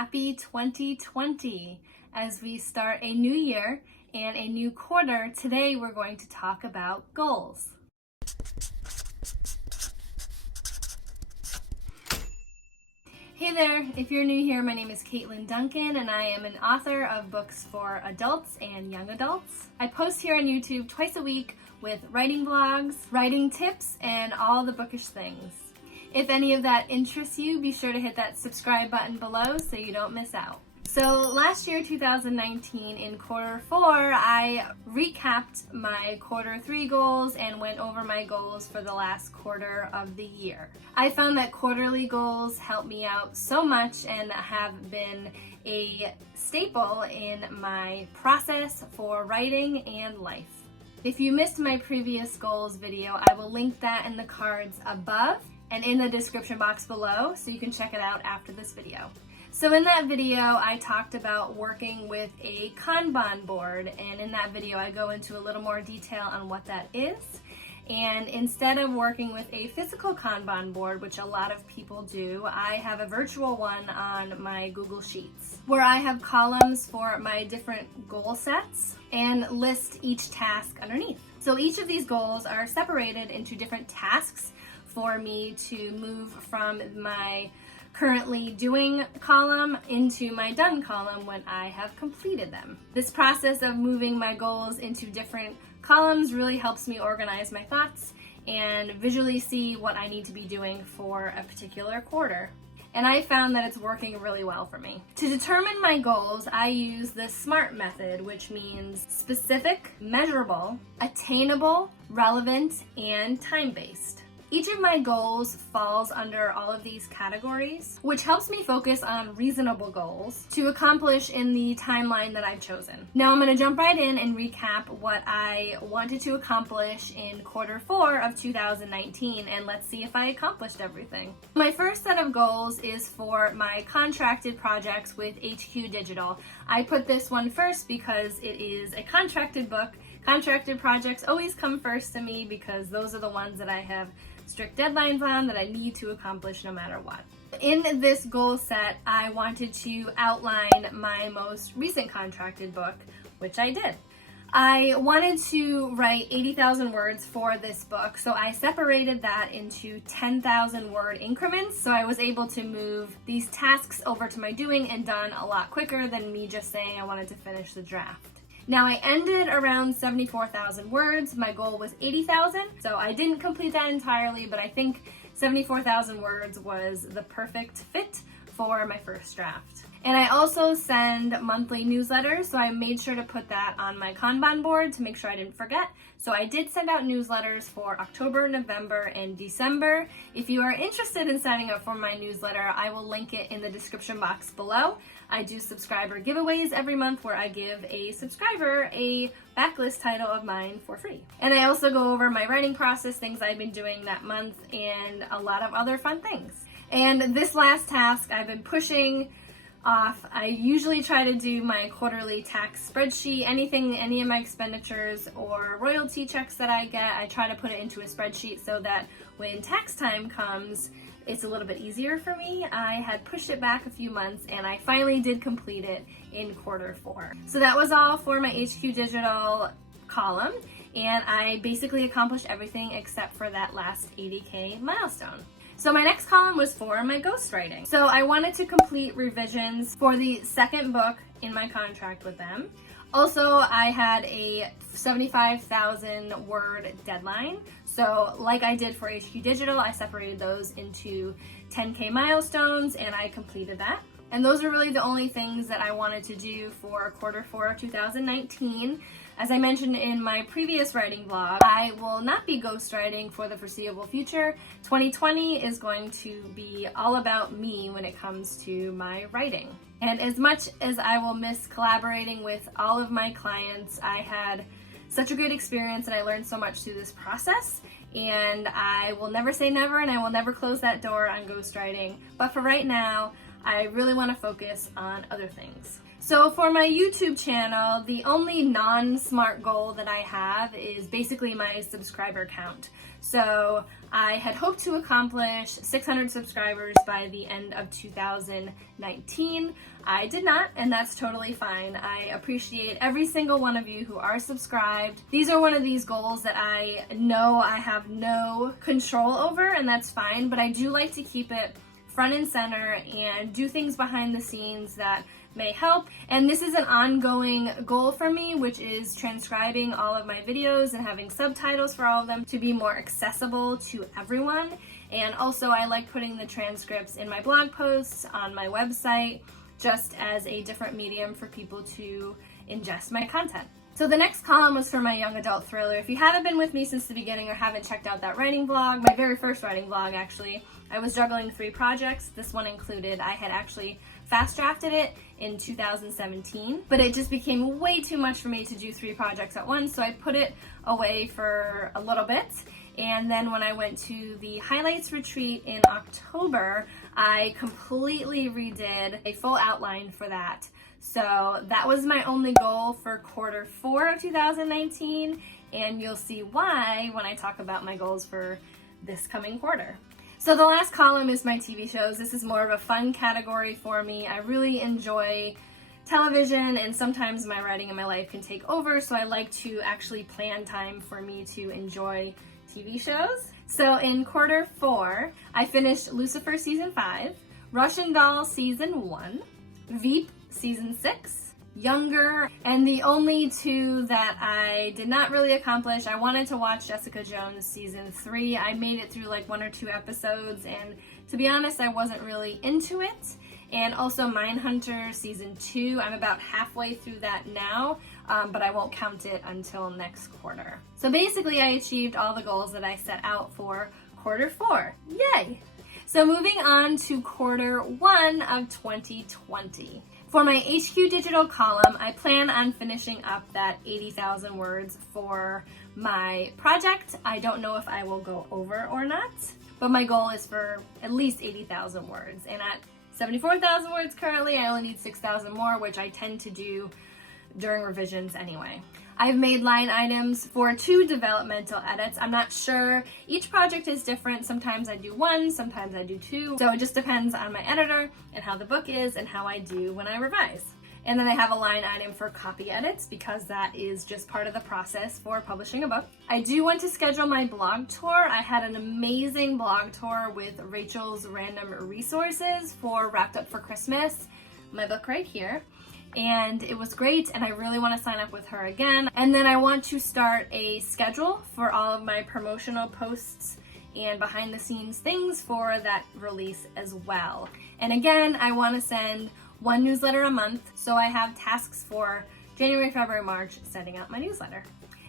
happy 2020. As we start a new year and a new quarter, today we're going to talk about goals. Hey there, if you're new here, my name is Katlyn Duncan and I am an author of books for adults and young adults. I post here on YouTube twice a week with writing vlogs, writing tips, and all the bookish things. If any of that interests you, be sure to hit that subscribe button below so you don't miss out. So last year, 2019, in quarter 4, I recapped my quarter 3 goals and went over my goals for the last quarter of the year. I found that quarterly goals help me out so much and have been a staple in my process for writing and life. If you missed my previous goals video, I will link that in the cards above and in the description box below so you can check it out after this video. So in that video, I talked about working with a Kanban board, and in that video, I go into a little more detail on what that is. And instead of working with a physical Kanban board, which a lot of people do, I have a virtual one on my Google Sheets, where I have columns for my different goal sets and list each task underneath. So each of these goals are separated into different tasks for me to move from my currently doing column into my done column when I have completed them. This process of moving my goals into different columns really helps me organize my thoughts and visually see what I need to be doing for a particular quarter. And I found that it's working really well for me. To determine my goals, I use the SMART method, which means specific, measurable, attainable, relevant, and time-based. Each of my goals falls under all of these categories, which helps me focus on reasonable goals to accomplish in the timeline that I've chosen. Now I'm going to jump right in and recap what I wanted to accomplish in quarter 4 of 2019, and let's see if I accomplished everything. My first set of goals is for my contracted projects with HQ Digital. I put this one first because it is a contracted book. Contracted projects always come first to me because those are the ones that I have strict deadlines on that I need to accomplish no matter what. In this goal set, I wanted to outline my most recent contracted book, which I did. I wanted to write 80,000 words for this book, so I separated that into 10,000 word increments, so I was able to move these tasks over to my doing and done a lot quicker than me just saying I wanted to finish the draft. Now I ended around 74,000 words. My goal was 80,000, so I didn't complete that entirely, but I think 74,000 words was the perfect fit for my first draft. And I also send monthly newsletters, so I made sure to put that on my Kanban board to make sure I didn't forget. So I did send out newsletters for October, November, and December. If you are interested in signing up for my newsletter, I will link it in the description box below. I do subscriber giveaways every month where I give a subscriber a backlist title of mine for free. And I also go over my writing process, things I've been doing that month, and a lot of other fun things. And this last task I've been pushing off. I usually try to do my quarterly tax spreadsheet. Any of my expenditures or royalty checks that I get, I try to put it into a spreadsheet so that when tax time comes, it's a little bit easier for me. I had pushed it back a few months and I finally did complete it in quarter 4. So that was all for my HQ Digital column, and I basically accomplished everything except for that last 80K milestone. So my next column was for my ghostwriting. So I wanted to complete revisions for the second book in my contract with them. Also, I had a 75,000 word deadline. So like I did for HQ Digital, I separated those into 10K milestones and I completed that. And those are really the only things that I wanted to do for quarter 4 of 2019. As I mentioned in my previous writing vlog, I will not be ghostwriting for the foreseeable future. 2020 is going to be all about me when it comes to my writing. And as much as I will miss collaborating with all of my clients, I had such a great experience and I learned so much through this process. And I will never say never, and I will never close that door on ghostwriting. But for right now, I really want to focus on other things. So for my YouTube channel, the only non-SMART goal that I have is basically my subscriber count. So I had hoped to accomplish 600 subscribers by the end of 2019. I did not, and that's totally fine. I appreciate every single one of you who are subscribed. These are one of these goals that I know I have no control over, and that's fine, but I do like to keep it front and center and do things behind the scenes that may help. And this is an ongoing goal for me, which is transcribing all of my videos and having subtitles for all of them to be more accessible to everyone. And also I like putting the transcripts in my blog posts on my website just as a different medium for people to ingest my content. So the next column was for my young adult thriller. If you haven't been with me since the beginning or haven't checked out that writing vlog, my very first writing vlog actually, I was juggling 3 projects, this one included. I had actually fast drafted it in 2017, but it just became way too much for me to do 3 projects at once, so I put it away for a little bit. And then when I went to the highlights retreat in October, I completely redid a full outline for that. So that was my only goal for Q4 of 2019, and you'll see why when I talk about my goals for this coming quarter. So the last column is my TV shows. This is more of a fun category for me. I really enjoy television, and sometimes my writing and my life can take over, so I like to actually plan time for me to enjoy TV shows. So in Q4, I finished Lucifer Season 5, Russian Doll Season 1, Veep Season 6, Younger, and the only 2 that I did not really accomplish, I wanted to watch Jessica Jones Season 3. I made it through like 1 or 2 episodes, and to be honest, I wasn't really into it. And also Mindhunter Season 2, I'm about halfway through that now, but I won't count it until next quarter. So basically I achieved all the goals that I set out for Q4. Yay! So moving on to Q1 of 2020. For my HQ Digital column, I plan on finishing up that 80,000 words for my project. I don't know if I will go over or not, but my goal is for at least 80,000 words. And at 74,000 words currently, I only need 6,000 more, which I tend to do during revisions anyway. I've made line items for 2 developmental edits. I'm not sure. Each project is different. Sometimes I do 1, sometimes I do 2. So it just depends on my editor and how the book is and how I do when I revise. And then I have a line item for copy edits because that is just part of the process for publishing a book. I do want to schedule my blog tour. I had an amazing blog tour with Rachel's Random Resources for Wrapped Up for Christmas, my book right here. And it was great, and I really want to sign up with her again. And then I want to start a schedule for all of my promotional posts and behind the scenes things for that release as well. And again, I want to send 1 newsletter a month, so I have tasks for January, February, March, setting out my newsletter.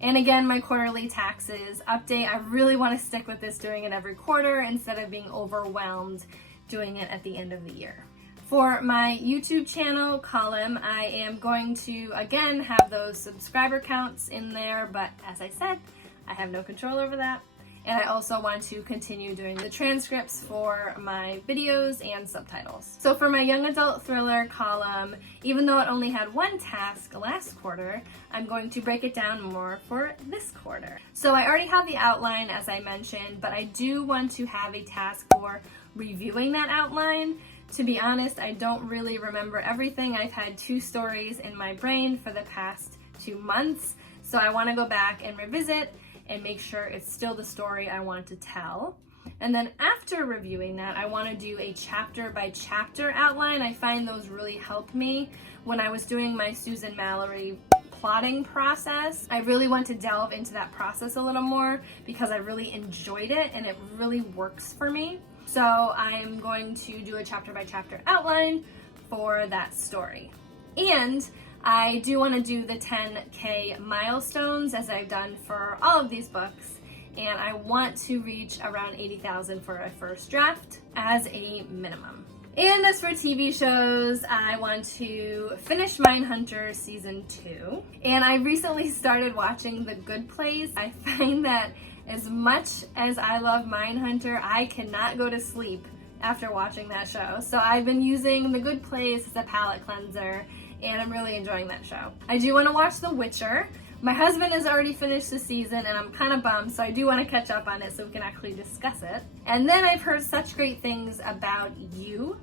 And again, my quarterly taxes update. I really want to stick with this, doing it every quarter instead of being overwhelmed doing it at the end of the year. For my YouTube channel column, I am going to, again, have those subscriber counts in there, but as I said, I have no control over that. And I also want to continue doing the transcripts for my videos and subtitles. So for my young adult thriller column, even though it only had 1 task last quarter, I'm going to break it down more for this quarter. So I already have the outline, as I mentioned, but I do want to have a task for reviewing that outline. To be honest, I don't really remember everything. I've had 2 stories in my brain for the past 2 months, so I want to go back and revisit and make sure it's still the story I want to tell. And then after reviewing that, I want to do a chapter by chapter outline. I find those really help me when I was doing my Susan Mallory plotting process. I really want to delve into that process a little more because I really enjoyed it and it really works for me. So I'm going to do a chapter by chapter outline for that story. And I do want to do the 10K milestones as I've done for all of these books. And I want to reach around 80,000 for a first draft as a minimum. And as for TV shows, I want to finish Mindhunter Season 2. And I recently started watching The Good Place. I find that as much as I love Mindhunter, I cannot go to sleep after watching that show. So I've been using The Good Place as a palate cleanser, and I'm really enjoying that show. I do want to watch The Witcher. My husband has already finished the season and I'm kind of bummed, so I do want to catch up on it so we can actually discuss it. And then I've heard such great things about You.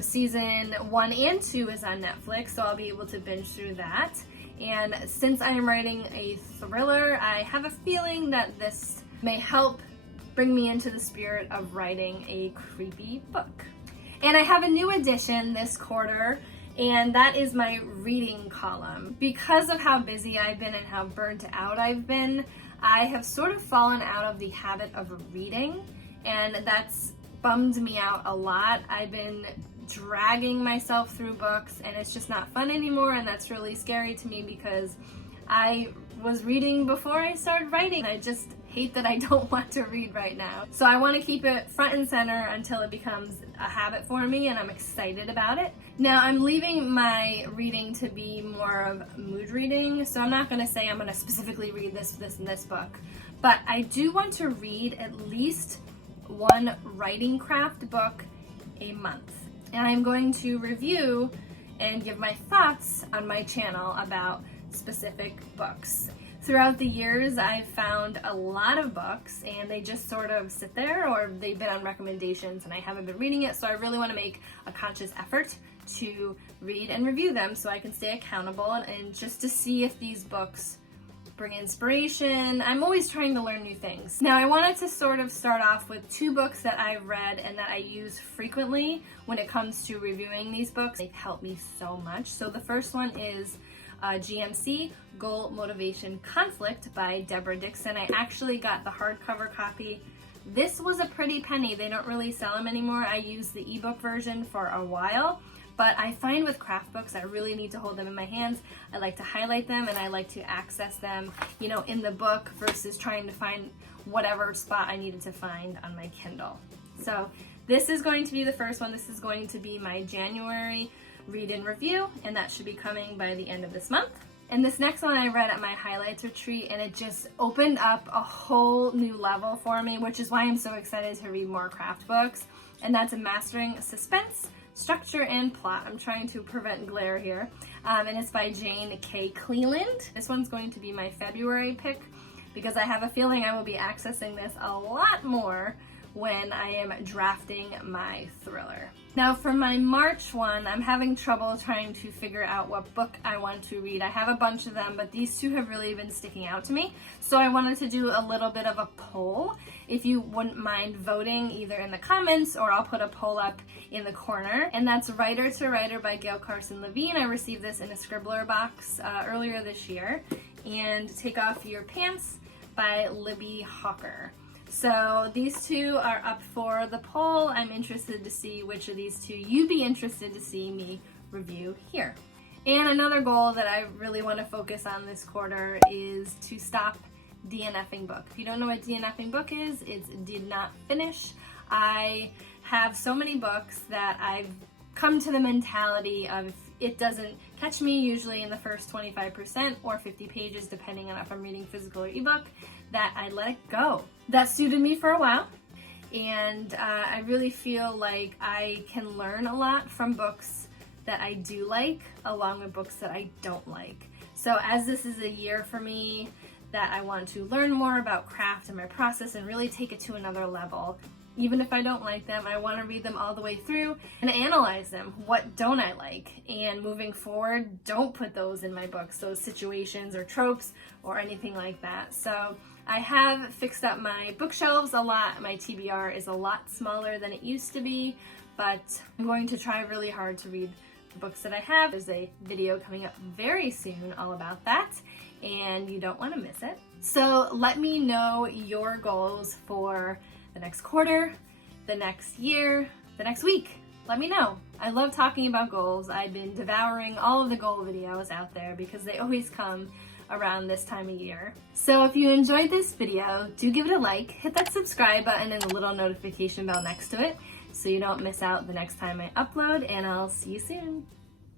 Season 1 and 2 is on Netflix, so I'll be able to binge through that. And since I am writing a thriller, I have a feeling that this may help bring me into the spirit of writing a creepy book. And I have a new addition this quarter, and that is my reading column. Because of how busy I've been and how burnt out I've been, I have sort of fallen out of the habit of reading, and that's bummed me out a lot. I've been dragging myself through books and it's just not fun anymore, and that's really scary to me because I was reading before I started writing. I just hate that I don't want to read right now. So I want to keep it front and center until it becomes a habit for me, and I'm excited about it. Now I'm leaving my reading to be more of mood reading, so I'm not going to say I'm going to specifically read this, and this book, but I do want to read at least one writing craft book a month. And I'm going to review and give my thoughts on my channel about specific books. Throughout the years, I've found a lot of books and they just sort of sit there, or they've been on recommendations and I haven't been reading it, so I really want to make a conscious effort to read and review them so I can stay accountable and just to see if these books bring inspiration. I'm always trying to learn new things. Now I wanted to sort of start off with 2 books that I've read and that I use frequently when it comes to reviewing these books. They've helped me so much. So the first one is GMC, Goal, Motivation, Conflict by Deborah Dixon. I actually got the hardcover copy. This was a pretty penny. They don't really sell them anymore. I used the ebook version for a while. But I find with craft books, I really need to hold them in my hands. I like to highlight them and I like to access them, you know, in the book versus trying to find whatever spot I needed to find on my Kindle. So this is going to be the first one. This is going to be my January read and review, and that should be coming by the end of this month. And this next one I read at my highlights retreat, and it just opened up a whole new level for me, which is why I'm so excited to read more craft books. And that's Mastering Suspense, Structure and Plot. I'm trying to prevent glare here. And it's by Jane K. Cleland. This one's going to be my February pick because I have a feeling I will be accessing this a lot more when I am drafting my thriller. Now for my March one, I'm having trouble trying to figure out what book I want to read. I have a bunch of them, but these 2 have really been sticking out to me. So I wanted to do a little bit of a poll. If you wouldn't mind voting either in the comments, or I'll put a poll up in the corner. And that's Writer to Writer by Gail Carson Levine. I received this in a Scribbler box earlier this year. And Take Off Your Pants by Libby Hawker. So these 2 are up for the poll. I'm interested to see which of these 2 you'd be interested to see me review here. And another goal that I really want to focus on this quarter is to stop DNFing book. If you don't know what DNFing book is, it's did not finish. I have so many books that I've come to the mentality of if it doesn't catch me, usually in the first 25% or 50 pages, depending on if I'm reading physical or ebook, that I let it go. That suited me for a while, and I really feel like I can learn a lot from books that I do like, along with books that I don't like. So as this is a year for me that I want to learn more about craft and my process and really take it to another level, even if I don't like them, I want to read them all the way through and analyze them. What don't I like? And moving forward, don't put those in my books, those situations or tropes or anything like that. So I have fixed up my bookshelves a lot. My TBR is a lot smaller than it used to be, but I'm going to try really hard to read the books that I have. There's a video coming up very soon all about that, and you don't want to miss it. So let me know your goals for the next quarter, the next year, the next week. Let me know. I love talking about goals. I've been devouring all of the goal videos out there because they always come around this time of year. So if you enjoyed this video, do give it a like, hit that subscribe button and the little notification bell next to it so you don't miss out the next time I upload, and I'll see you soon.